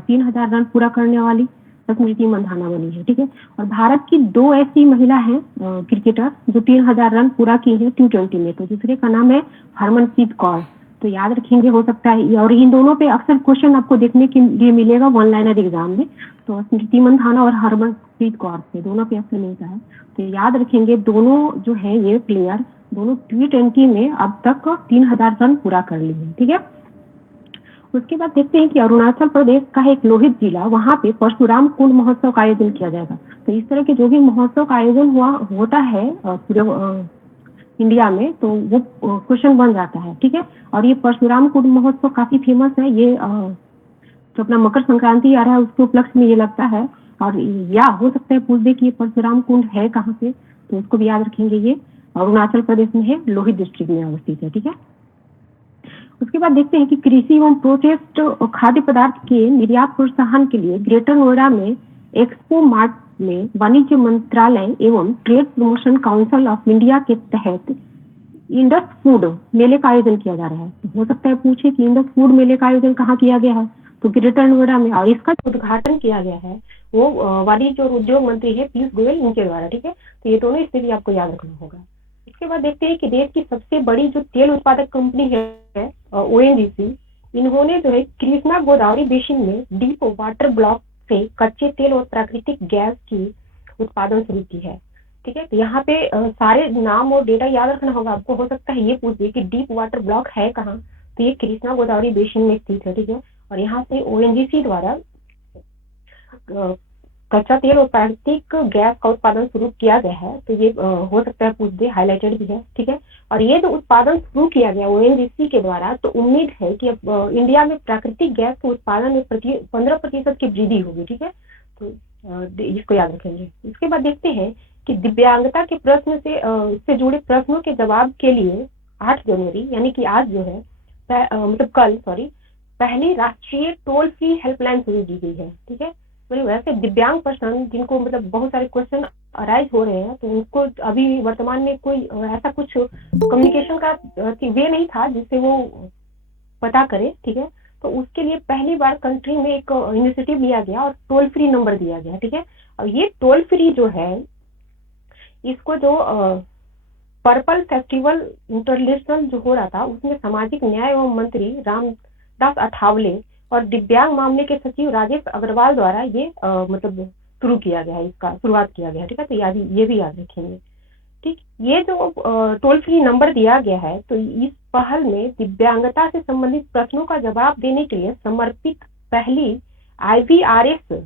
3000 run पूरा करने वाली स्मृति मंधाना बनी है, ठीक है। और भारत की 2 ऐसी महिला हैं क्रिकेटर जो 3000 रन पूरा की है T20 में, तो दूसरे का नाम है हरमनप्रीत कौर। तो याद रखेंगे, हो सकता है, और इन दोनों पे अक्सर क्वेश्चन आपको देखने के लिए मिलेगा वन लाइनर एग्जाम में। तो स्मृति मंधाना और हरमनप्रीत कौर पे दोनों पे अक्सर मिलता है। तो याद रखेंगे, दोनों जो है ये प्लेयर दोनों T20 में अब तक 3000 रन पूरा कर लिए हैं, ठीक है। उसके बाद देखते हैं कि अरुणाचल प्रदेश का एक लोहित जिला, वहाँ पे परशुराम कुंड महोत्सव का आयोजन किया जाएगा। तो इस तरह के जो भी महोत्सव का आयोजन होता है पूरे इंडिया में, तो वो क्वेश्चन बन जाता है, ठीक है। और ये परशुराम कुंड महोत्सव काफी फेमस है। ये जो अपना मकर संक्रांति आ रहा है उसके उपलक्ष्य में ये लगता है। और या हो सकता है पूछ दे कि ये परशुराम कुंड है कहाँ पे, तो उसको भी याद रखेंगे। ये अरुणाचल प्रदेश में है, लोहित डिस्ट्रिक्ट में अवस्थित है, ठीक है। उसके बाद देखते हैं कि कृषि एवं प्रोसेस्ड खाद्य पदार्थ के निर्यात प्रोत्साहन के लिए ग्रेटर नोएडा में एक्सपो मार्ट में वाणिज्य मंत्रालय एवं trade promotion council of India के तहत इंडस फूड मेले का आयोजन किया जा रहा है। तो हो सकता है पूछे कि इंडस फूड मेले का आयोजन कहाँ किया गया है, तो ग्रेटर नोएडा में। और इसका जो उद्घाटन किया गया है वो वाणिज्य और उद्योग मंत्री है पीयूष गोयल, इनके द्वारा, ठीक है। तो ये दोनों स्थिति आपको याद रखना होगा। इसके बाद देखते हैं कि देश की सबसे बड़ी जो तेल उत्पादक कंपनी है ONGC, इन्होंने जो है कृष्णा गोदावरी बेसिन में डीप वाटर ब्लॉक से कच्चे तेल और प्राकृतिक गैस की उत्पादन शुरू की है, ठीक है। तो यहाँ पे सारे नाम और डेटा याद रखना होगा आपको। हो सकता है ये पूछ दे कि डीप वाटर ब्लॉक है कहाँ, तो ये कृष्णा गोदावरी बेसिन में स्थित है, ठीक है। और यहाँ से ONGC द्वारा कच्चा तेल और प्राकृतिक गैस का उत्पादन शुरू किया गया है। तो ये हो सकता है पूछ दे, हाईलाइटेड भी है, ठीक है। और ये जो उत्पादन शुरू किया गया ONGC के द्वारा, तो उम्मीद है कि अब इंडिया में प्राकृतिक गैस के उत्पादन में 15% की वृद्धि होगी, ठीक है। तो इसको याद रखेंगे। इसके बाद देखते हैं कि दिव्यांगता के प्रश्न से जुड़े प्रश्नों के जवाब के लिए 8 जनवरी यानी कि आज जो है मतलब कल पहली राष्ट्रीय टोल फ्री हेल्पलाइन शुरू की गई है, ठीक है। मतलब वैसे दिव्यांग पर्सन जिनको मतलब बहुत सारे क्वेश्चन अराइज हो रहे हैं, तो उनको अभी वर्तमान में कोई ऐसा कुछ कम्युनिकेशन का वे नहीं था जिससे वो पता करे, ठीक है। तो उसके लिए पहली बार कंट्री में एक इनिशिएटिव लिया गया और टोल फ्री नंबर दिया गया, ठीक है। और ये टोल फ्री जो है, इसको जो पर्पल फेस्टिवल इंटरनेशनल जो हो रहा था उसमें सामाजिक न्याय एवं मंत्री रामदास अठावले और दिव्यांग मामले के सचिव राजेश अग्रवाल द्वारा ये मतलब शुरू किया गया है, इसका शुरुआत किया गया है, ठीक है। तो ये भी याद रखेंगे, ठीक। ये जो टोल फ्री नंबर दिया गया है, तो इस पहल में दिव्यांगता से संबंधित प्रश्नों का जवाब देने के लिए समर्पित पहली IVRS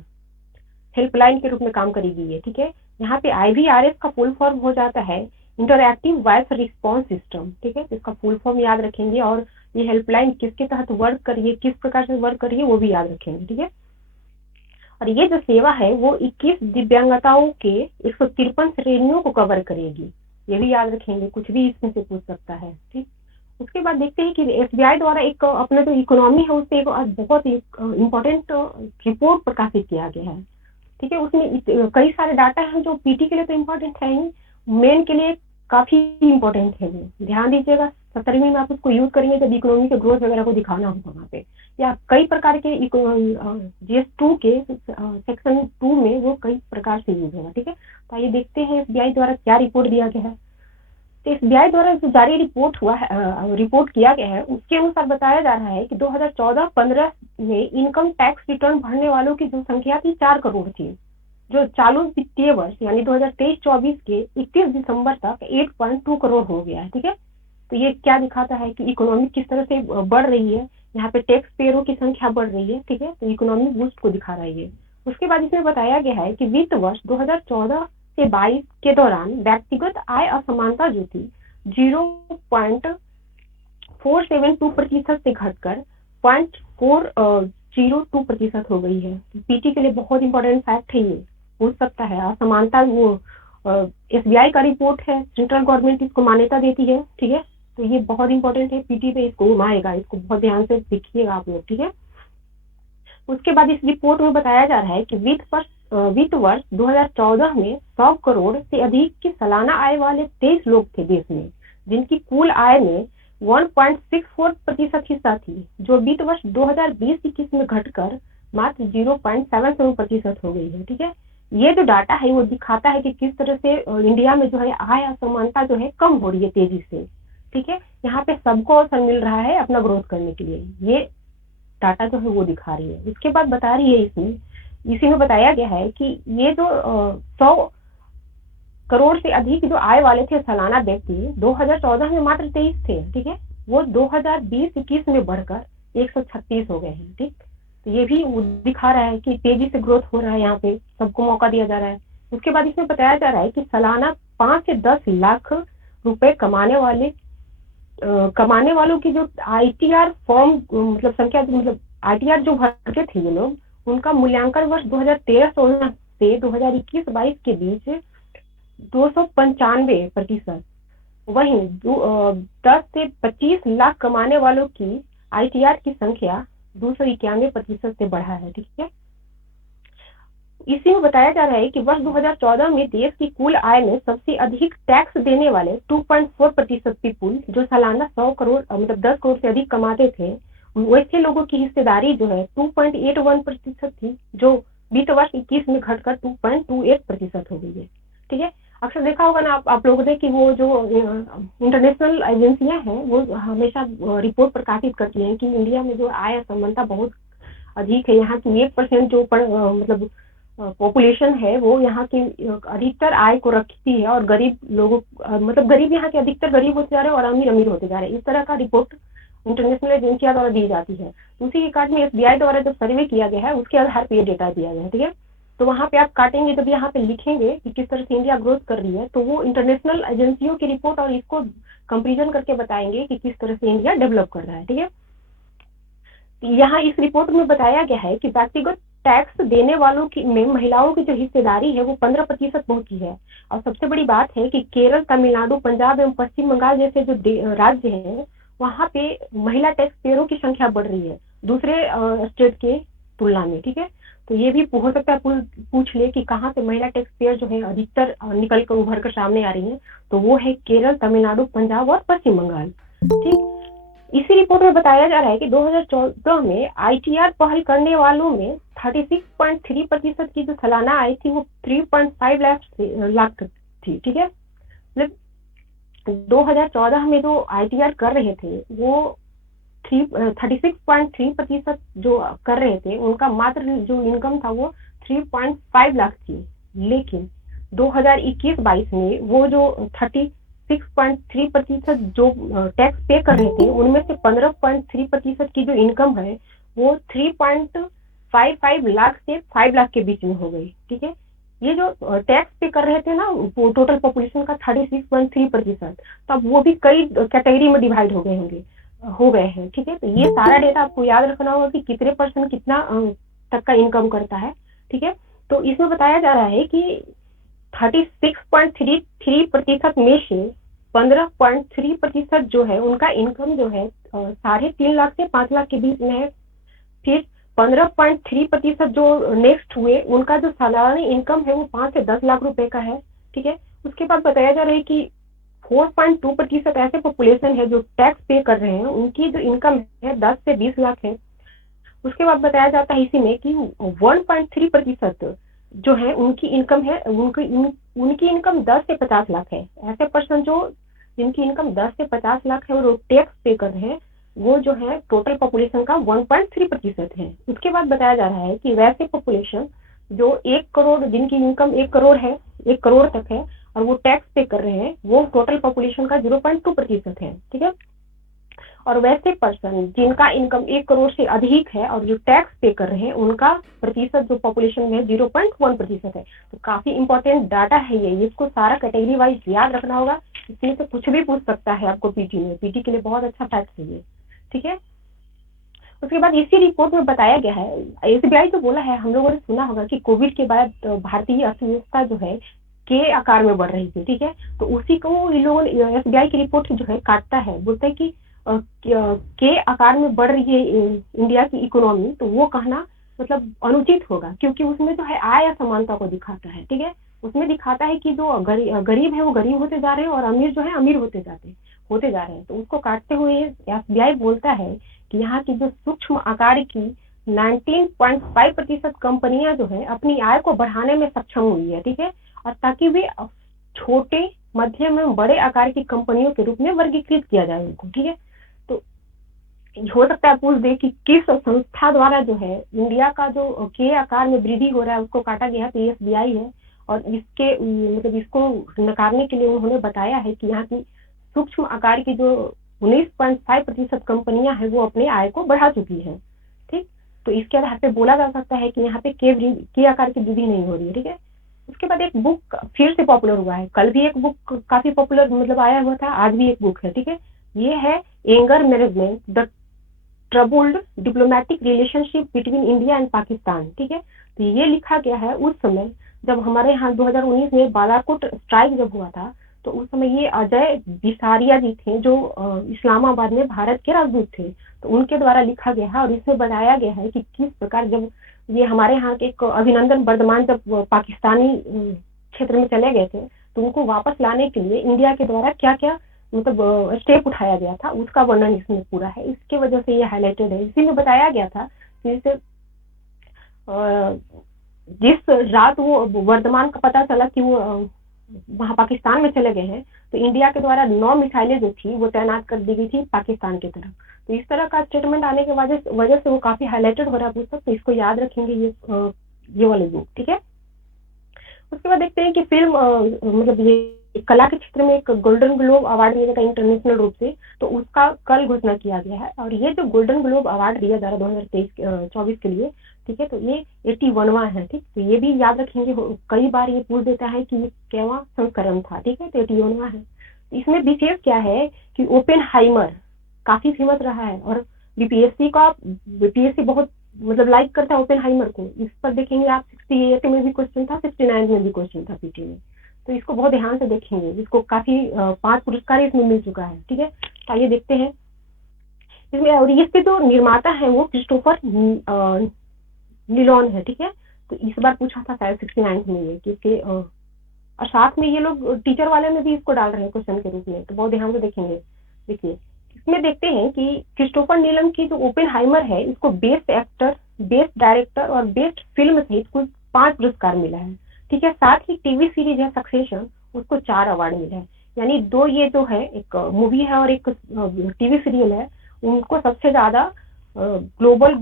हेल्पलाइन के रूप में काम करेगी ये, ठीक है। यहाँ पे IVRS का फुल फॉर्म हो जाता है इंटरएक्टिव वॉइस रिस्पॉन्स सिस्टम, ठीक है। तो इसका फुल फॉर्म याद रखेंगे और ये हेल्पलाइन किसके तहत वर्क करिए, किस प्रकार से वर्क करिए, वो भी याद रखेंगे, ठीक है। और ये जो सेवा है वो 21 दिव्यांगताओं के 153 श्रेणियों को कवर करेगी, ये भी याद रखेंगे, कुछ भी इसमें से पूछ सकता है, ठीक। उसके बाद देखते हैं कि SBI द्वारा एक अपना जो इकोनॉमी है उससे एक बहुत इम्पोर्टेंट रिपोर्ट प्रकाशित किया गया है, ठीक है। उसमें कई सारे डाटा हैं जो PT के लिए तो इम्पोर्टेंट है ही, मेन के लिए काफी इम्पोर्टेंट है। ध्यान दीजिएगा, 17वीं में आप उसको यूज करेंगे जब इकोनॉमी के ग्रोथ वगैरह को दिखाना होगा वहाँ पे, या कई प्रकार के GS2 के सेक्शन 2 में वो कई प्रकार से यूज होगा, ठीक है। तो आइए देखते हैं SBI द्वारा क्या रिपोर्ट दिया गया है। तो SBI द्वारा जो जारी रिपोर्ट किया गया है उसके अनुसार बताया जा रहा है कि 2014-15 में इनकम टैक्स रिटर्न भरने वालों की जो संख्या थी 4 करोड़ थी, जो चालू वित्तीय वर्ष यानी 2023-24 के 31 दिसंबर तक 8.2 करोड़ हो गया है, ठीक है। तो ये क्या दिखाता है कि इकोनॉमी किस तरह से बढ़ रही है, यहाँ पे टैक्स पेयरों की संख्या बढ़ रही है, ठीक है। तो इकोनॉमिक बूस्ट को दिखा रहा है ये। उसके बाद इसमें बताया गया है कि वित्त वर्ष 2014 से 22 के दौरान व्यक्तिगत आय असमानता जो थी 0.472% से घटकर 0.402% हो गई है। PT के लिए बहुत इंपॉर्टेंट फैक्ट है, ये पूछ सकता है। असमानता वो SBI का रिपोर्ट है, सेंट्रल गवर्नमेंट इसको मान्यता देती है, ठीक है। तो ये बहुत इंपॉर्टेंट है, PT पे इसको घुमाएगा, इसको बहुत ध्यान से देखिएगा आप लोग, ठीक है। उसके बाद इस रिपोर्ट में बताया जा रहा है कि वित्त वर्ष 2014 में 100 करोड़ से अधिक की सालाना आय वाले 23 लोग थे देश में, जिनकी कुल आय में 1.64% हिस्सा थी, जो वित्त वर्ष 2020-21 में घटकर मात्र 0.77% हो गई है। ठीक है, ये जो डाटा है वो दिखाता है कि किस तरह से इंडिया में जो है आय असमानता जो है कम हो रही है तेजी से। ठीक है, यहाँ पे सबको अवसर मिल रहा है अपना ग्रोथ करने के लिए, ये डाटा जो है वो दिखा रही है। इसके बाद बता रही है इसी में बताया गया है कि ये जो 100 करोड़ से अधिक जो आय वाले थे सालाना व्यक्ति 2014 में मात्र 23 थे। ठीक है, वो 2020-21 में बढ़कर 136 हो गए हैं। ठीक, तो ये भी दिखा रहा है कि तेजी से ग्रोथ हो रहा है, यहाँ पे सबको मौका दिया जा रहा है। उसके बाद इसमें बताया जा रहा है कि सालाना 5 से 10 लाख रुपए कमाने वालों की जो आईटीआर फॉर्म मतलब संख्या मतलब आईटीआर जो भरते थे ये लोग, उनका मूल्यांकन वर्ष 2013-14 से 2021-22 के बीच 295%। वहीं 10 से 25 लाख कमाने वालों की आईटीआर की संख्या 291% से बढ़ा है। ठीक है, इसी में बताया जा रहा है कि वर्ष 2014 में देश की कुल आय में सबसे अधिक टैक्स देने वाले 2.4% पीपुल जो सालाना 100 करोड़ मतलब 10 करोड़ से अधिक कमाते थे, वैसे लोगों की हिस्सेदारी जो है 2.81% थी, जो वित्त वर्ष 21 में घटकर 2.28% हो गई है। ठीक है, अक्सर देखा होगा ना आप लोगों ने कि वो जो इंटरनेशनल एजेंसियां हैं वो हमेशा रिपोर्ट प्रकाशित करती हैं कि इंडिया में जो आय असमानता बहुत अधिक है। यहाँ की 1% जो मतलब पॉपुलेशन है वो यहाँ की अधिकतर आय को रखती है, और गरीब लोगों मतलब गरीब यहाँ के अधिकतर गरीब होते जा रहे हैं और अमीर अमीर होते जा रहे हैं। इस तरह का रिपोर्ट इंटरनेशनल एजेंसियों द्वारा दी जाती है। उसी के कार्ड में एसबीआई द्वारा जो सर्वे किया गया है उसके आधार पर ये डेटा दिया गया है। ठीक है, तो वहाँ पे आप काटेंगे, जब यहाँ पे लिखेंगे कि किस तरह से इंडिया ग्रोथ कर रही है, तो वो इंटरनेशनल एजेंसियों की रिपोर्ट और इसको कंपेरिजन करके बताएंगे कि किस तरह से इंडिया डेवलप कर रहा है। ठीक है, यहाँ इस रिपोर्ट में बताया गया है कि व्यक्तिगत टैक्स देने वालों की में महिलाओं की जो हिस्सेदारी है वो 15% पहुंची है। और सबसे बड़ी बात है कि केरल, तमिलनाडु, पंजाब एवं पश्चिम बंगाल जैसे जो राज्य हैं वहाँ पे महिला टैक्स पेयरों की संख्या बढ़ रही है दूसरे स्टेट के तुलना में। ठीक है, तो ये भी हो सकता है पूछ ले कि कहाँ से महिला टैक्स पेयर जो है अधिकतर निकल कर उभर कर सामने आ रही है, तो वो है केरल, तमिलनाडु, पंजाब और पश्चिम बंगाल। ठीक, इसी रिपोर्ट में बताया जा रहा है कि 2014 में आईटीआर पहल करने वालों में 36.3% की जो सालाना आय थी वो 3.5 लाख थी। ठीक है, मतलब 2014 में जो आईटीआर कर रहे थे वो 36.3% जो कर रहे थे उनका मात्र जो इनकम था वो 3.5 लाख थी। लेकिन 2021-22 में वो जो 36.3% जो टैक्स पे कर रहे थे उनमें से 15.3% की जो इनकम है वो 3.55 लाख से 5 लाख के बीच में हो गई। ठीक है, ये जो टैक्स पे कर रहे थे ना टोटल पॉपुलेशन का 36.3%, तब वो भी कई कैटेगरी में डिवाइड हो गए हैं। ठीक है, तो ये सारा डेटा आपको याद रखना होगा कि कितने परसेंट कितना तक का इनकम करता है। ठीक है, तो इसमें बताया जा रहा है कि 36.33% में से 15.3% जो है उनका इनकम जो है 3.5 लाख से 5 लाख के बीच में है। फिर 15.3% जो नेक्स्ट हुए उनका जो सालाना इनकम है वो 5 से 10 लाख रुपए का है। ठीक है, उसके बाद बताया जा रहा है कि 4.2% ऐसे पॉपुलेशन है जो टैक्स पे कर रहे हैं, उनकी जो इनकम है 10 से 20 लाख है। उसके बाद बताया जाता है इसी में कि 1.3% जो है उनकी इनकम है उनकी इनकम 10 से 50 लाख है। ऐसे पर्सन जो जिनकी इनकम 10 से 50 लाख है और टैक्स पे कर रहे हैं वो जो है टोटल पॉपुलेशन का 1.3% है। उसके बाद बताया जा रहा है कि वैसे पॉपुलेशन जो 1 करोड़ जिनकी इनकम 1 करोड़ है 1 करोड़ तक है और वो टैक्स पे कर रहे हैं वो टोटल पॉपुलेशन का 0.2% है। ठीक है, और वैसे पर्सन जिनका इनकम 1 करोड़ से अधिक है और जो टैक्स पे कर रहे हैं उनका प्रतिशत जो पॉपुलेशन में 0.1% है। तो काफी इंपॉर्टेंट डाटा है ये, इसको सारा कैटेगरी वाइज याद रखना होगा। इसमें से कुछ भी पूछ सकता है आपको पीटी में, पीटी के लिए बहुत अच्छा फैक्ट है ये। ठीक है, उसके बाद इसी रिपोर्ट में बताया गया है, एसबीआई तो बोला है, हम लोगों ने सुना होगा कि कोविड के बाद भारतीय अर्थव्यवस्था जो है के आकार में बढ़ रही थी। ठीक है, तो उसी को इन लोगों ने एसबीआई की रिपोर्ट जो है काटता है, बोलता है कि के आकार में बढ़ रही है इंडिया की इकोनॉमी, तो वो कहना मतलब अनुचित होगा, क्योंकि उसमें जो है आय असमानता को दिखाता है। ठीक है, उसमें दिखाता है कि जो गरीब है वो गरीब होते जा रहे हैं और अमीर जो है अमीर होते जा रहे हैं। तो उसको काटते हुए एसबीआई बोलता है कि यहाँ की जो सूक्ष्म आकार की 19.5% कंपनियां जो है अपनी आय को बढ़ाने में सक्षम हुई है, ठीक है, और ताकि वे छोटे, मध्यम एवं बड़े आकार की कंपनियों के रूप में वर्गीकृत किया जाए उनको, ठीक है। तो हो सकता है पूछ दे कि किस संस्था द्वारा जो है इंडिया का जो के आकार में वृद्धि हो रहा है उसको काटा गया है, तो एसबीआई है। और इसके मतलब इसको नकारने के लिए उन्होंने बताया है कि यहाँ की सूक्ष्म आकार की जो 19.5% कंपनियां हैं वो अपने आय को बढ़ा चुकी है, ठीक। तो इसके आधार पे बोला जा सकता है कि यहाँ पे के आकार की वृद्धि नहीं हो रही है, ठीक है। उसके बाद एक बुक फिर से पॉपुलर हुआ है, कल भी एक बुक काफी पॉपुलर मतलब आया हुआ था, आज भी एक बुक है, ठीक है। ये है anger management, the troubled diplomatic relationship between India and Pakistan, ठीक है। तो ये लिखा गया है उस समय जब हमारे यहाँ 2019 में बालाकोट स्ट्राइक जब हुआ था, तो उस समय ये अजय बिसारिया जी थे जो इस्लामाबाद में भारत के राजदूत थे, तो उनके द्वारा लिखा गया है। और इसमें बताया गया है कि किस प्रकार जब ये हमारे यहाँ के एक अभिनंदन वर्धमान जब पाकिस्तानी क्षेत्र में चले गए थे, तो उनको वापस लाने के लिए इंडिया के द्वारा क्या क्या मतलब स्टेप उठाया गया था, उसका वर्णन इसमें पूरा है। इसके वजह से ये हाईलाइटेड है। इसी में बताया गया था कि जैसे जिस रात वो वर्धमान का पता चला कि वो वहां पाकिस्तान में चले गए हैं, तो इंडिया के द्वारा 9 मिसाइलें जो थी वो तैनात कर दी गई थी पाकिस्तान की तरफ। तो इस तरह का स्टेटमेंट आने के वजह से वो काफी हाईलाइटेड हो रहा है पुस्तक, तो इसको याद रखेंगे ये वाले बुक, ठीक है। उसके बाद देखते हैं कि फिल्म मतलब ये कला के क्षेत्र में एक गोल्डन ग्लोब अवार्ड मिलेगा इंटरनेशनल रूप से, तो उसका कल घोषणा किया गया है। और ये जो गोल्डन ग्लोब अवार्ड दिया जा रहा है 2023-24 के लिए, ठीक है, तो ये 81वां है, ठीक। तो ये भी याद रखेंगे, कई बार ये पूछ देता है कि ये केवां संस्करण था, ठीक है, तो 81वां है। इसमें विशेष क्या है कि ओपेनहाइमर काफी फेमस रहा है और बीपीएससी बहुत मतलब लाइक करता है ओपेनहाइमर को। इस पर देखेंगे आप 68 में भी क्वेश्चन था, 69 में भी क्वेश्चन था पीटी में, तो इसको बहुत ध्यान से देखेंगे। इसको काफी 5 पुरस्कार इसमें मिल चुका है, ठीक है। आइए देखते हैं इसमें। और इसके जो निर्माता है वो क्रिस्टोफर नीलोन है, ठीक है। तो इस बार पूछा था शायद 69 में ये क्योंकि और साथ में ये लोग टीचर वाले में भी इसको डाल रहे हैं क्वेश्चन के रूप में, तो बहुत ध्यान से देखेंगे। देखिए इसमें देखते हैं कि क्रिस्टोफर नीलम की जो ओपेनहाइमर है इसको बेस्ट एक्टर, बेस्ट डायरेक्टर और बेस्ट फिल्म सहित कुल 5 पुरस्कार मिला है, ठीक है। साथ ही टीवी सीरीज है सक्सेशन, उसको 4 अवार्ड मिला है। यानी 2 ये जो है एक मूवी है और एक टीवी सीरियल है, उनको सबसे ज्यादा ग्लोबल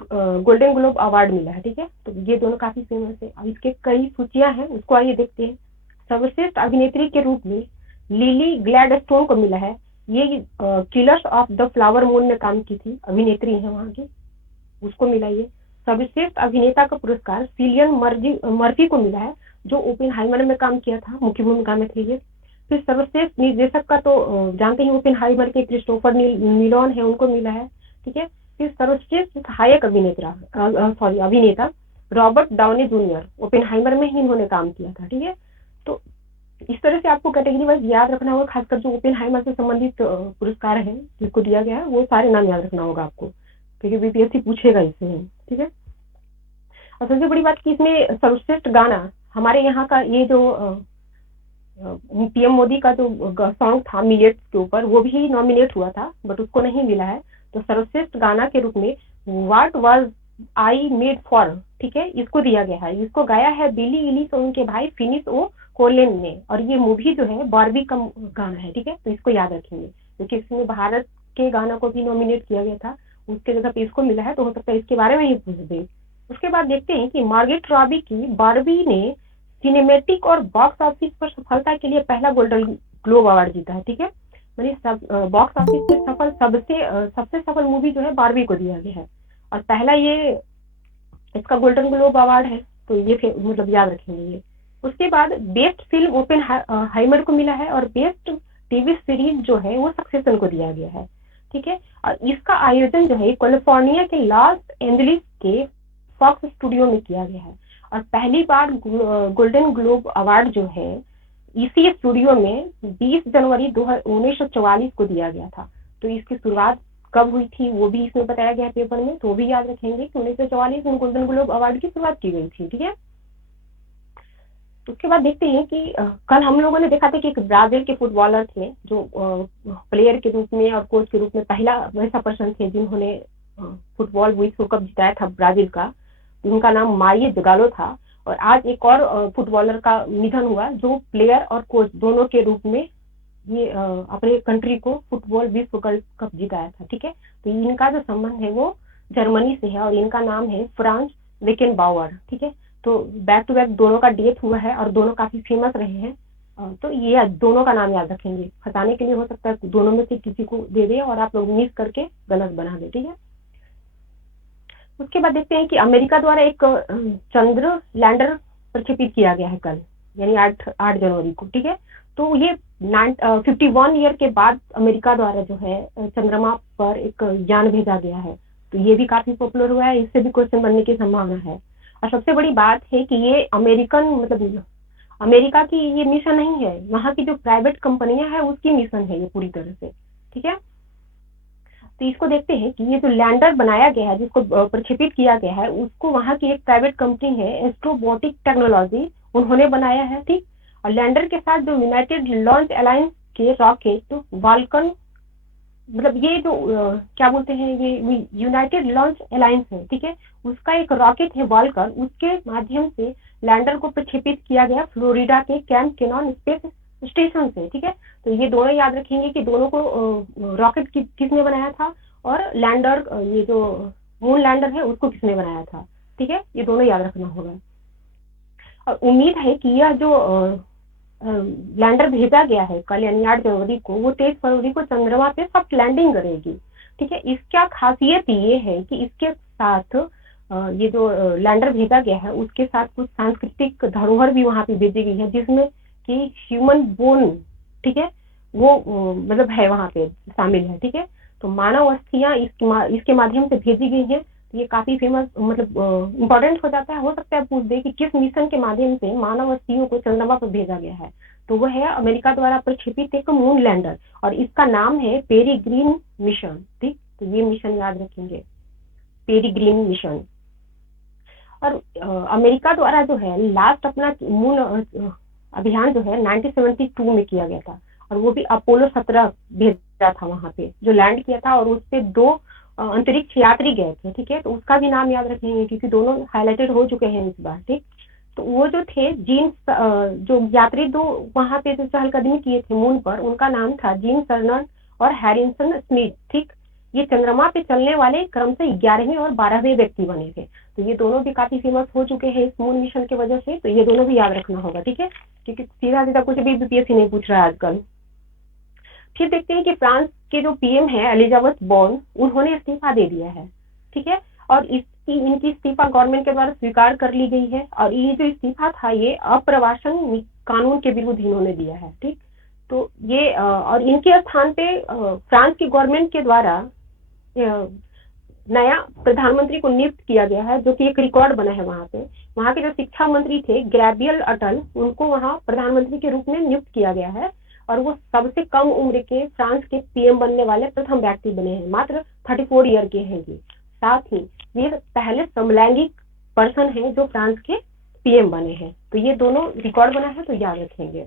गोल्डन ग्लोब अवार्ड मिला है, ठीक है। तो ये दोनों काफी फेमस है। अब इसके कई सूचियां हैं, उसको आइए देखते हैं। सर्वश्रेष्ठ अभिनेत्री के रूप में लिली ग्लैडस्टोन को मिला है। ये killers of the flower moon में काम की थी, अभिनेत्री है वहां की, उसको मिला ये। सर्वश्रेष्ठ अभिनेता का पुरस्कार सिलियन मर्फी को मिला है जो ओपेनहाइमर में काम किया था, मुख्य भूमिका में थे ये। फिर सर्वश्रेष्ठ निर्देशक का तो जानते ही ओपेनहाइमर के क्रिस्टोफर नीलोन है, उनको मिला है, ठीक है। फिर सर्वश्रेष्ठ सहायक अभिनेता रॉबर्ट डाउनी जूनियर, ओपेनहाइमर में ही इन्होंने काम किया था, ठीक है। तो इस तरह से आपको कैटेगरी वाइज याद रखना होगा, खासकर जो ओपेनहाइमर से संबंधित पुरस्कार है जिसको दिया गया है वो सारे नाम याद रखना होगा आपको, क्योंकि बीपीएससी पूछेगा इससे, ठीक है। और सबसे बड़ी बात कि इसमें सर्वश्रेष्ठ गाना हमारे यहाँ का ये जो पीएम मोदी का जो सॉन्ग था मिलेट्स के ऊपर, वो भी नॉमिनेट हुआ था बट उसको नहीं मिला है। तो सर्वश्रेष्ठ गाना के रूप में what was I made for, ठीक है, इसको दिया गया है। इसको गाया है बिली इलिश और उनके भाई फिनिस ओ कोलेन ने, और ये मूवी जो है बारबी का गाना है, ठीक है। तो इसको याद रखेंगे क्योंकि इसमें भारत के गाना को भी नॉमिनेट किया गया था, उसके जगह पे इसको मिला है, तो हो सकता है इसके बारे में ही पूछ दे। उसके बाद देखते हैं कि मार्गरेट रॉबी की बारबी ने सिनेमेटिक और बॉक्स ऑफिस पर सफलता के लिए पहला गोल्डन ग्लोब अवार्ड जीता है, ठीक है। मतलब बॉक्स ऑफिस पे सफल सबसे सफल मूवी जो है बारबी को दिया गया है, और पहला ये इसका गोल्डन ग्लोब अवार्ड है, तो ये मतलब याद रखेंगे ये। उसके बाद बेस्ट फिल्म ओपेनहाइमर को मिला है और बेस्ट टीवी सीरीज जो है वो सक्सेशन को दिया गया है, ठीक है। और इसका आयोजन जो है कैलिफोर्निया के लॉस एंजलिस के फॉक्स स्टूडियो में किया गया है, और पहली बार गोल्डन ग्लोब अवार्ड जो है इसी स्टूडियो में 20 जनवरी 1944 को दिया गया था। तो इसकी शुरुआत कब हुई थी वो भी इसमें बताया गया है पेपर में, तो वो भी याद रखेंगे कि 1944 में गोल्डन ग्लोब अवार्ड की शुरुआत की गई थी, ठीक है। उसके बाद देखते हैं कि कल हम लोगों ने देखा था कि एक ब्राजील के फुटबॉलर थे जो प्लेयर के रूप में और कोच के रूप में पहला वैसा पर्सन थे जिन्होंने फुटबॉल विश्व कप जिताया था ब्राजील का, उनका नाम मारियो जगालो था। और आज एक और फुटबॉलर का निधन हुआ जो प्लेयर और कोच दोनों के रूप में ये अपने कंट्री को फुटबॉल विश्व कप जिताया था। ठीक है, तो इनका जो संबंध है वो जर्मनी से है और इनका नाम है फ्रांज वेकेनबाउअर। ठीक है, तो बैक टू बैक दोनों का डेथ हुआ है और दोनों काफी फेमस रहे हैं। तो ये दोनों का नाम याद रखेंगे, फंसाने के लिए हो सकता है दोनों में से किसी को दे दे और आप लोग मिस करके गलत बना दे। ठीक है, उसके बाद देखते हैं कि अमेरिका द्वारा एक चंद्र लैंडर प्रक्षेपित किया गया है कल, यानी 8 जनवरी को। ठीक है, तो ये 51 ईयर के बाद अमेरिका द्वारा जो है चंद्रमा पर एक यान भेजा गया है। तो ये भी काफी पॉपुलर हुआ है, इससे भी क्वेश्चन बनने की संभावना है। और सबसे बड़ी बात है कि ये अमेरिकन मतलब अमेरिका की ये मिशन नहीं है, वहां की जो प्राइवेट कंपनियां हैं उसकी मिशन है ये पूरी तरह से। ठीक है, तो इसको देखते हैं कि ये जो लैंडर बनाया गया है जिसको प्रक्षेपित किया गया है उसको वहां की एक प्राइवेट कंपनी है एस्ट्रोबॉटिक टेक्नोलॉजी, उन्होंने बनाया है। ठीक, और लैंडर के साथ जो यूनाइटेड लॉन्च अलायंस के रॉकेट वाल्कन, मतलब ये जो क्या बोलते हैं ये यूनाइटेड लॉन्च अलायंस है। ठीक है, उसका एक रॉकेट है वाल्कन, उसके माध्यम से लैंडर को प्रक्षेपित किया गया फ्लोरिडा के कैंप केनॉन स्पेस स्टेशन से। ठीक है, तो ये दोनों याद रखेंगे कि दोनों को रॉकेट किसने बनाया था और लैंडर ये जो मून लैंडर है उसको किसने बनाया था। ठीक है, ये दोनों याद रखना होगा। और उम्मीद है कि यह जो लैंडर भेजा गया है कल यानी 8 जनवरी को, वो 23 फरवरी को चंद्रमा पे सॉफ्ट लैंडिंग करेगी। ठीक है, इसका खासियत ये है कि इसके साथ ये जो लैंडर भेजा गया है उसके साथ कुछ सांस्कृतिक धरोहर भी वहां पे भेजी गई है जिसमें कि ह्यूमन बोन, ठीक है, वो मतलब है वहां पे शामिल है। ठीक है, तो मानव अस्थियां इसके माध्यम से भेजी गई है। ये काफी फेमस मतलब इम्पोर्टेंट हो जाता है। हो सकता है पूछ दे कि किस मिशन के माध्यम से मानव अस्थियों को चंद्रमा पर भेजा गया है, तो वह है अमेरिका द्वारा प्रक्षेपित एक मून लैंडर और इसका नाम है पेरीग्रीन मिशन। ठीक, तो ये मिशन याद रखेंगे, पेरीग्रीन मिशन। और अमेरिका द्वारा जो है लास्ट अपना मून अभियान जो है 1972 में किया गया था और वो भी अपोलो 17 भेजा था वहां पे जो लैंड किया था और उस पे 2 अंतरिक्ष यात्री गए थे। ठीक है, तो उसका भी नाम याद रखेंगे क्योंकि दोनों हाईलाइटेड हो चुके हैं इस बार। ठीक, तो वो जो थे जीन जो यात्री 2 वहां पे जो चहलकदमी किए थे मून पर, उनका नाम था जीन सर्नर और हैरिसन स्मिथ। ठीक, ये चंद्रमा पे चलने वाले क्रमशः 11वें और 12वें व्यक्ति बने थे। तो ये दोनों भी काफी फेमस हो चुके हैं इस मून मिशन की वजह से, तो ये दोनों भी याद रखना होगा। ठीक है, क्योंकि सीधा सीधा कुछ भी बीपीएससी नहीं पूछ रहा है आजकल। फिर देखते हैं कि फ्रांस के जो पीएम है एलिजाबेथ बॉर्न, उन्होंने इस्तीफा दे दिया है। ठीक है, और इनकी इस्तीफा गवर्नमेंट के द्वारा स्वीकार कर ली गई है और ये जो इस्तीफा था ये अप्रवासन कानून के विरुद्ध इन्होंने दिया है। ठीक, तो ये और इनके स्थान पे फ्रांस की गवर्नमेंट के द्वारा नया प्रधानमंत्री को नियुक्त किया गया है जो कि एक रिकॉर्ड बना है वहां पे। वहां के जो शिक्षा मंत्री थे गैब्रियल अटल, उनको वहां प्रधानमंत्री के रूप में नियुक्त किया गया है और वो सबसे कम उम्र के फ्रांस के पीएम बनने वाले प्रथम व्यक्ति बने हैं, मात्र 34 ईयर के हैं ये। साथ ही ये पहले समलैंगिक पर्सन है जो फ्रांस के पीएम बने हैं। तो ये दोनों रिकॉर्ड बना है, तो याद रखेंगे।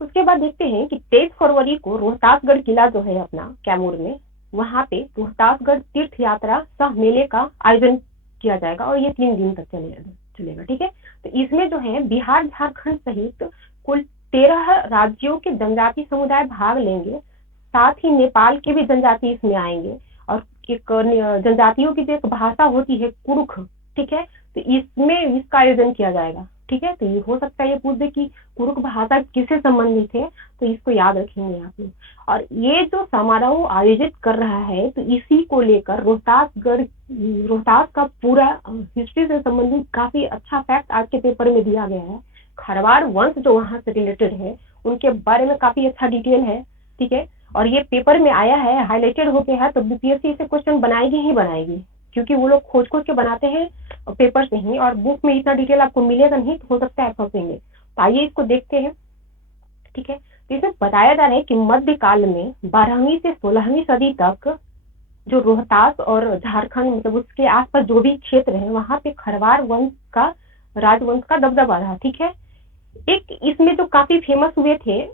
उसके बाद देखते हैं कि 23 फरवरी को रोहतासगढ़ किला जो है अपना कैमूर में, वहां पे रोहतासगढ़ तीर्थ यात्रा सह मेले का आयोजन किया जाएगा और ये 3 दिन तक चलेगा। ठीक है, तो इसमें जो है बिहार झारखंड सहित कुल 13 राज्यों के जनजातीय समुदाय भाग लेंगे, साथ ही नेपाल के भी जनजाति इसमें आएंगे और एक जनजातियों की जो एक भाषा होती है कुरुख, ठीक है, तो इसमें इसका आयोजन किया जाएगा। ठीक है, तो ये हो सकता है ये पूछ दे कि कुरुख भाषा किससे संबंधित है, तो इसको याद रखेंगे आप लोग। और ये जो समारोह आयोजित कर रहा है तो इसी को लेकर रोहतास का पूरा हिस्ट्री से संबंधित काफी अच्छा फैक्ट आज के पेपर में दिया गया है। खरवार वंश जो वहां से रिलेटेड है उनके बारे में काफी अच्छा डिटेल है। ठीक है, और ये पेपर में आया है, हाईलाइटेड हो गया है, तो बीपीएससी से क्वेश्चन बनाएगी ही बनाएगी क्योंकि वो लोग खोज खोज के बनाते हैं पेपर से ही और बुक में इतना डिटेल आपको मिलेगा नहीं, तो हो सकता है फंसेंगे। तो आइए इसको देखते हैं। ठीक है, तो इसमें बताया जा रहा है कि मध्यकाल में 12वीं से 16वीं सदी तक जो रोहतास और झारखंड मतलब उसके आसपास जो भी क्षेत्र है वहां पे खरवार वंश का राजवंश का दबदबा रहा। ठीक है, एक इसमें जो काफी फेमस हुए थे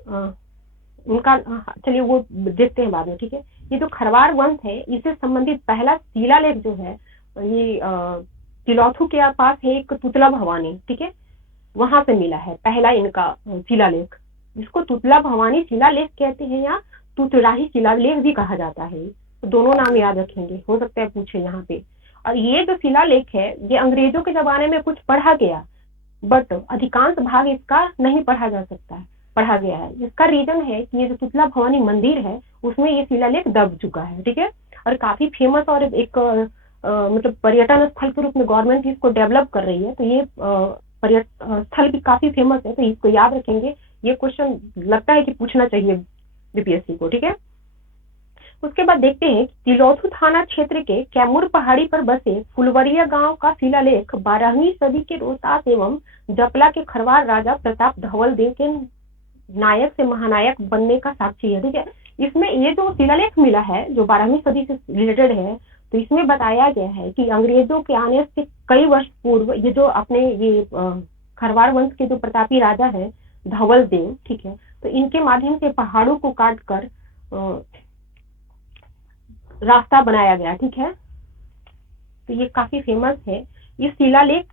उनका चलिए वो देखते हैं बाद में। ठीक है, ये जो खरवार वंश है इससे संबंधित पहला शिलालेख जो है ये तिलौथू के पास है एक तुतला भवानी, ठीक है, वहां से मिला है पहला इनका शिलालेख, जिसको तुतला भवानी शिलालेख कहते हैं या तुतराही शिलालेख भी कहा जाता है। तो दोनों नाम याद रखेंगे, हो सकता है पूछे यहाँ पे। और ये जो शिलालेख है ये अंग्रेजों के जमाने में कुछ पढ़ा गया, बट अधिकांश भाग इसका नहीं पढ़ा जा सकता है, पढ़ा गया है। इसका रीजन है कि ये जो तुतला भवानी मंदिर है उसमें ये शिलालेख दब चुका है, ठीक है, और काफी फेमस और एक मतलब पर्यटन स्थल के रूप में गवर्नमेंट इसको डेवलप कर रही है। तो ये पर्यटन स्थल भी काफी फेमस है, तो इसको याद रखेंगे। ये क्वेश्चन लगता है कि पूछना चाहिए बीपीएससी को, ठीक है। उसके बाद देखते हैं तिलौथू थाना क्षेत्र के कैमूर पहाड़ी पर बसे फुलवरिया गांव का शिलालेख 12वीं सदी के रोहतास एवं जपला के खरवार राजा प्रताप धवल देव के नायक से महानायक बनने का साक्षी है, ठीक है। इसमें ये जो शिलालेख मिला है जो 12वीं सदी से रिलेटेड है, तो इसमें बताया गया है कि अंग्रेजों के आने से कई वर्ष पूर्व ये जो अपने ये खरवार वंश के जो प्रतापी राजा है धवल देव, ठीक है, तो इनके माध्यम से पहाड़ों को काट कर रास्ता बनाया गया, ठीक है। तो ये काफी फेमस है। इस शिलालेख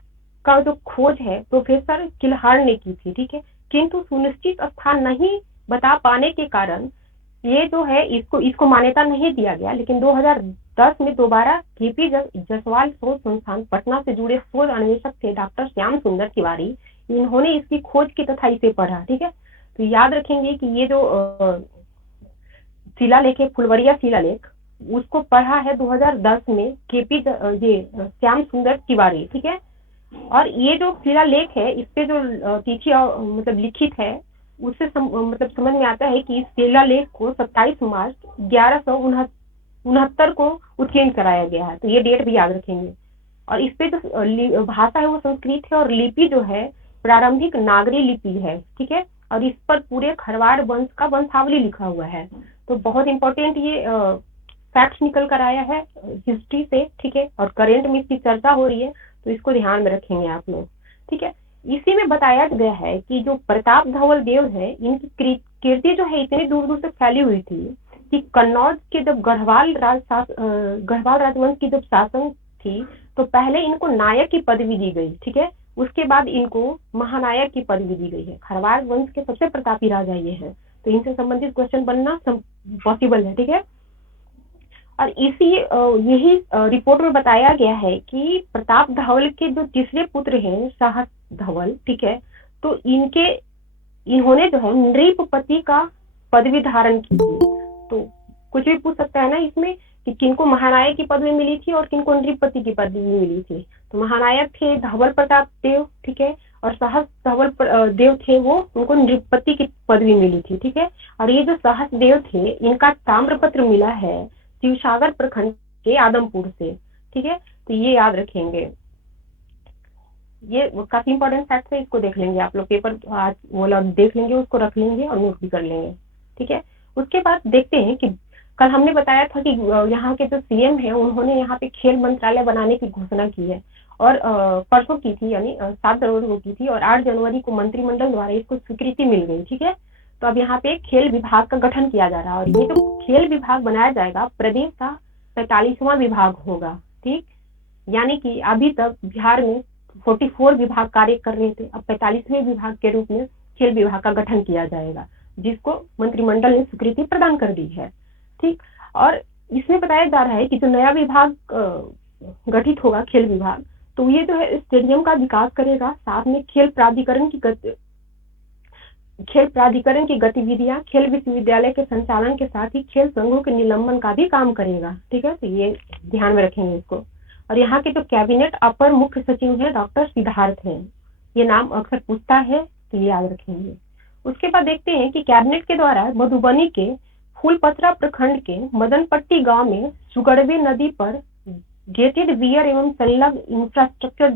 का जो खोज है प्रोफेसर किल्हार ने की थी, ठीक है, किंतु सुनिश्चित स्थान नहीं बता पाने के कारण ये जो है इसको मान्यता नहीं दिया गया। लेकिन 2010 में दोबारा केपी जसवाल शोध संस्थान पटना से जुड़े शोध अन्वेषक थे डॉक्टर श्याम सुंदर तिवारी, इन्होंने इसकी खोज की तथा इसे पढ़ा, ठीक है। तो याद रखेंगे कि ये जो शिलालेख है फुलवरिया शिलालेख, उसको पढ़ा है 2010 में केपी ये श्याम सुंदर तिवारी, ठीक है। और ये जो शिलालेख है इस पे जो तिथि मतलब लिखित है उससे मतलब समझ में आता है कि इस शिलालेख को 27 मार्च 1169 को उत्कीर्ण कराया गया है। तो ये डेट भी याद रखेंगे। और इस पे जो भाषा है वो संस्कृत है और लिपि जो है प्रारंभिक नागरी लिपि है, ठीक है। और इस पर पूरे खरवार वंश का वंशावली लिखा हुआ है। तो बहुत इंपॉर्टेंट ये फैक्ट्स निकल कर आया है हिस्ट्री से, ठीक है, और करेंट में इसकी चर्चा हो रही है, तो इसको ध्यान में रखेंगे आप लोग, ठीक है। इसी में बताया गया है कि जो प्रताप धवल देव है इनकी कीर्ति जो है इतनी दूर दूर तक फैली हुई थी कि कन्नौज के जब गढ़वाल राजवंश की जब शासन थी तो पहले इनको नायक की पदवी दी गई, ठीक है, उसके बाद इनको महानायक की पदवी दी गई है। खरवार वंश के सबसे प्रतापी राजा ये है, तो इनसे संबंधित क्वेश्चन बनना पॉसिबल है, ठीक है। और यही रिपोर्ट में बताया गया है कि प्रताप धवल के जो तीसरे पुत्र हैं साहस धवल, ठीक है, तो इन्होंने जो है नृपपति का पदवी धारण की थी। तो कुछ भी पूछ सकता है ना इसमें कि किनको महानायक की पदवी मिली थी और किनको नृपपति की पदवी मिली थी। तो महानायक थे धवल प्रताप देव, ठीक है, और सहस धवल देव थे वो उनको नृपपति की पदवी मिली थी, ठीक है। और ये जो सहस देव थे इनका ताम्रपत्र मिला है शिवसागर प्रखंड के आदमपुर से, ठीक है। तो ये याद रखेंगे, ये काफी इंपॉर्टेंट फैक्ट है, इसको देख लेंगे आप लोग, पेपर आज वो लोग देख लेंगे, उसको रख लेंगे और नोट भी कर लेंगे, ठीक है। उसके बाद देखते हैं कि कल हमने बताया था कि यहाँ के जो सीएम है उन्होंने यहाँ पे खेल मंत्रालय बनाने की घोषणा की है और परसों की थी, यानी 7 जनवरी को की थी, और 8 जनवरी को मंत्रिमंडल द्वारा इसको स्वीकृति मिल गई, ठीक है। तो अब यहाँ पे खेल विभाग का गठन किया जा रहा है और ये जो खेल विभाग बनाया जाएगा प्रदेश का 45वां विभाग होगा, ठीक। यानी कि अभी तक बिहार में 44 विभाग कार्य कर रहे थे, अब 45वें विभाग के रूप में खेल विभाग का गठन किया जाएगा, जिसको मंत्रिमंडल ने स्वीकृति प्रदान कर दी है, ठीक। और इसमें बताया जा रहा है कि जो नया विभाग गठित होगा खेल विभाग, तो ये जो है स्टेडियम का विकास करेगा, साथ में खेल प्राधिकरण की गतिविधियां, खेल विश्वविद्यालय के संचालन के साथ ही खेल संघों के निलंबन का भी काम करेगा, ठीक है। तो ये ध्यान में रखेंगे इसको। और यहाँ के जो कैबिनेट अपर मुख्य सचिव हैं डॉक्टर सिद्धार्थ हैं, ये नाम अक्सर पूछता है, तो ये याद रखेंगे। उसके बाद देखते हैं कि कैबिनेट के द्वारा मधुबनी के फूलपथरा प्रखंड के मदनपट्टी गांव में सुगड़वे नदी पर गेटेड बियर एवं संलग्न इंफ्रास्ट्रक्चर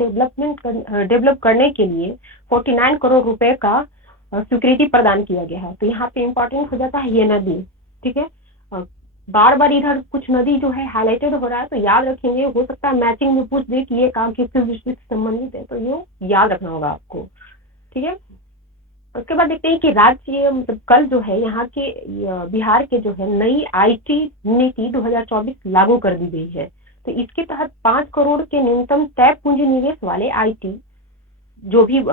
डेवलप करने के लिए 49 करोड़ रुपए का स्वीकृति प्रदान किया गया है। तो यहाँ पे इम्पोर्टेंट हो जाता है ये नदी, ठीक है। बार बार इधर कुछ नदी जो है हाईलाइटेड हो रहा है, तो याद रखेंगे, हो सकता है मैचिंग में पूछ दे कि ये काम किस विषय से संबंधित है, तो ये याद रखना होगा आपको, ठीक है। उसके बाद देखते हैं कि राज्य मतलब कल जो है यहाँ के बिहार के जो है नई आईटी नीति 2024 लागू कर दी गई है। तो इसके तहत 5 करोड़ के न्यूनतम तय पूंजी निवेश वाले आईटी जो भी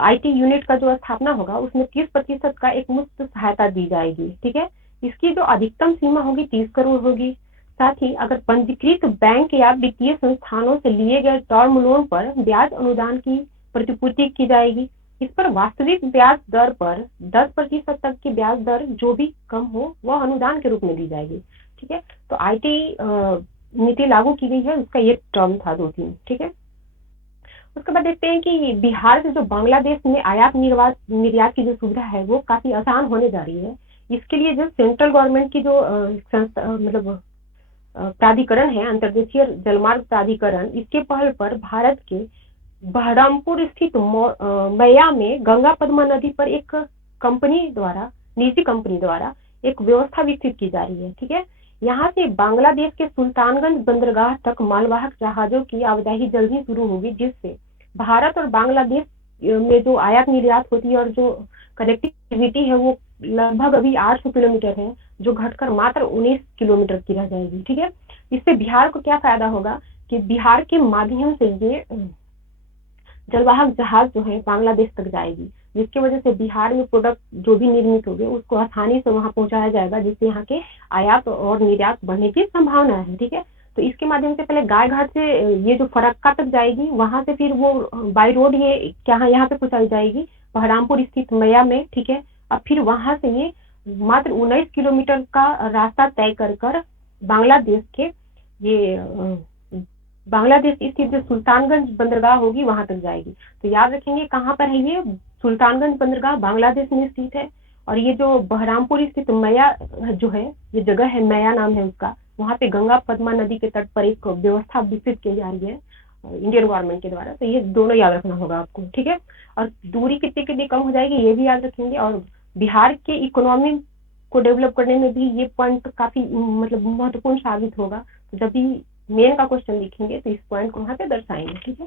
आईटी यूनिट का जो स्थापना होगा उसमें 30% का एक मुफ्त सहायता दी जाएगी। ठीक है, इसकी जो अधिकतम सीमा होगी 30 करोड़ होगी। साथ ही अगर पंजीकृत बैंक या वित्तीय संस्थानों से लिए गए टर्म लोन पर ब्याज अनुदान की प्रतिपूर्ति की जाएगी। इस पर वास्तविक ब्याज दर पर 10% तक की ब्याज दर जो भी कम हो वह अनुदान के रूप में दी जाएगी। ठीक है, तो आईटी नीति लागू की गई है, उसका ये टर्म था 2-3। ठीक है, उसके बाद देखते हैं कि बिहार से जो बांग्लादेश में आयात निर्यात की जो सुविधा है वो काफी आसान होने जा रही है। इसके लिए जो सेंट्रल गवर्नमेंट की जो संस्था मतलब प्राधिकरण है, अंतर्देशीय जलमार्ग प्राधिकरण, इसके पहल पर भारत के बहरामपुर स्थित मैया में गंगा पद्मा नदी पर एक निजी कंपनी द्वारा एक व्यवस्था विकसित की जा रही है। ठीक है, यहाँ से बांग्लादेश के सुल्तानगंज बंदरगाह तक मालवाहक जहाजों की आवाजाही जल्द ही शुरू होगी, जिससे भारत और बांग्लादेश में जो आयात निर्यात होती है और जो कनेक्टिविटी है वो लगभग अभी 800 किलोमीटर है, जो घटकर मात्र 19 किलोमीटर की रह जाएगी। ठीक है, इससे बिहार को क्या फायदा होगा कि बिहार के माध्यम से ये जलवाहक जहाज जो है बांग्लादेश तक जाएगी, जिसकी वजह से बिहार में प्रोडक्ट जो भी निर्मित होंगे उसको आसानी से वहां पहुंचाया जाएगा, जिससे यहाँ के आयात और निर्यात बढ़ने की संभावना है। ठीक है, तो इसके माध्यम से पहले गायघाट से ये जो फरक्का तक जाएगी, वहां से फिर वो बाई रोड ये यहाँ पे पहुंचाई जाएगी बहरामपुर स्थित मैया में। ठीक है, अब फिर वहां से ये मात्र 19 किलोमीटर का रास्ता तय कर बांग्लादेश के ये बांग्लादेश स्थित जो सुल्तानगंज बंदरगाह होगी वहां तक जाएगी। तो याद रखेंगे कहाँ पर है ये सुल्तानगंज बंदरगाह, बांग्लादेश में स्थित है। और ये जो बहरामपुर स्थित मैया जो है, ये जगह है, मैया नाम है उसका, वहां पे गंगा पद्मा नदी के तट पर एक व्यवस्था विकसित की जा रही है इंडियन गवर्नमेंट के द्वारा। तो ये दोनों याद रखना होगा आपको। ठीक है, और दूरी कितनी कितनी कम हो जाएगी ये भी याद रखेंगे। और बिहार के इकोनॉमी को डेवलप करने में भी ये पॉइंट काफी मतलब महत्वपूर्ण साबित होगा। तो जब भी मेन का क्वेश्चन लिखेंगे तो इस पॉइंट को वहां पे दर्शाएंगे। ठीक है,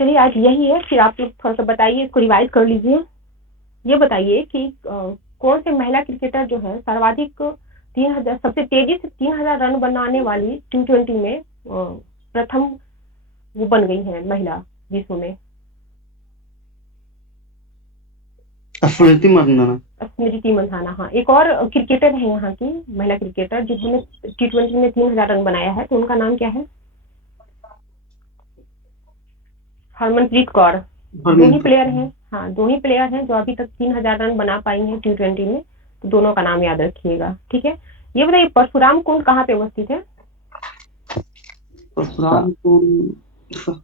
चलिए आज यही है, फिर आप लोग थोड़ा सा बताइए, इसको रिवाइज कर लीजिए। ये बताइए कि कौन से महिला क्रिकेटर जो है सर्वाधिक 3000 सबसे तेजी से 3000 रन बनाने वाली T20 में प्रथम वो बन गई है महिला विश्व में। स्मृति मंदाना। स्मृति मंधाना, हाँ। एक और क्रिकेटर है यहाँ की महिला क्रिकेटर जिन्होंने T20 में 3000 रन बनाया है, तो उनका नाम क्या है? हरमनप्रीत कौर। दो ही प्लेयर हैं, हाँ, दो ही प्लेयर हैं जो अभी तक 3000 रन बना पाई हैं T20 में, तो दोनों का नाम याद रखिएगा। ठीक है, ये बताइए परशुराम कुंड कहाँ पे अवस्थित है? परशुराम कुंड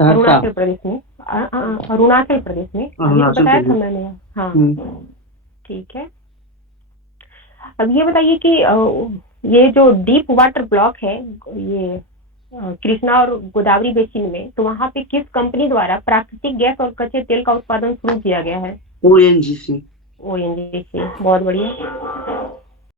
अरुणाचल प्रदेश में। अरुणाचल प्रदेश में, अभी तो बताया था मैंने। हाँ, ठीक है। अब ये बताइए कि ये जो डीप वाटर ब्लॉक है, ये कृष्णा और गोदावरी बेसिन में, तो वहां पे किस कंपनी द्वारा प्राकृतिक गैस और कच्चे तेल का उत्पादन शुरू किया गया है? ओएनजीसी। ओएनजीसी, बहुत बढ़िया।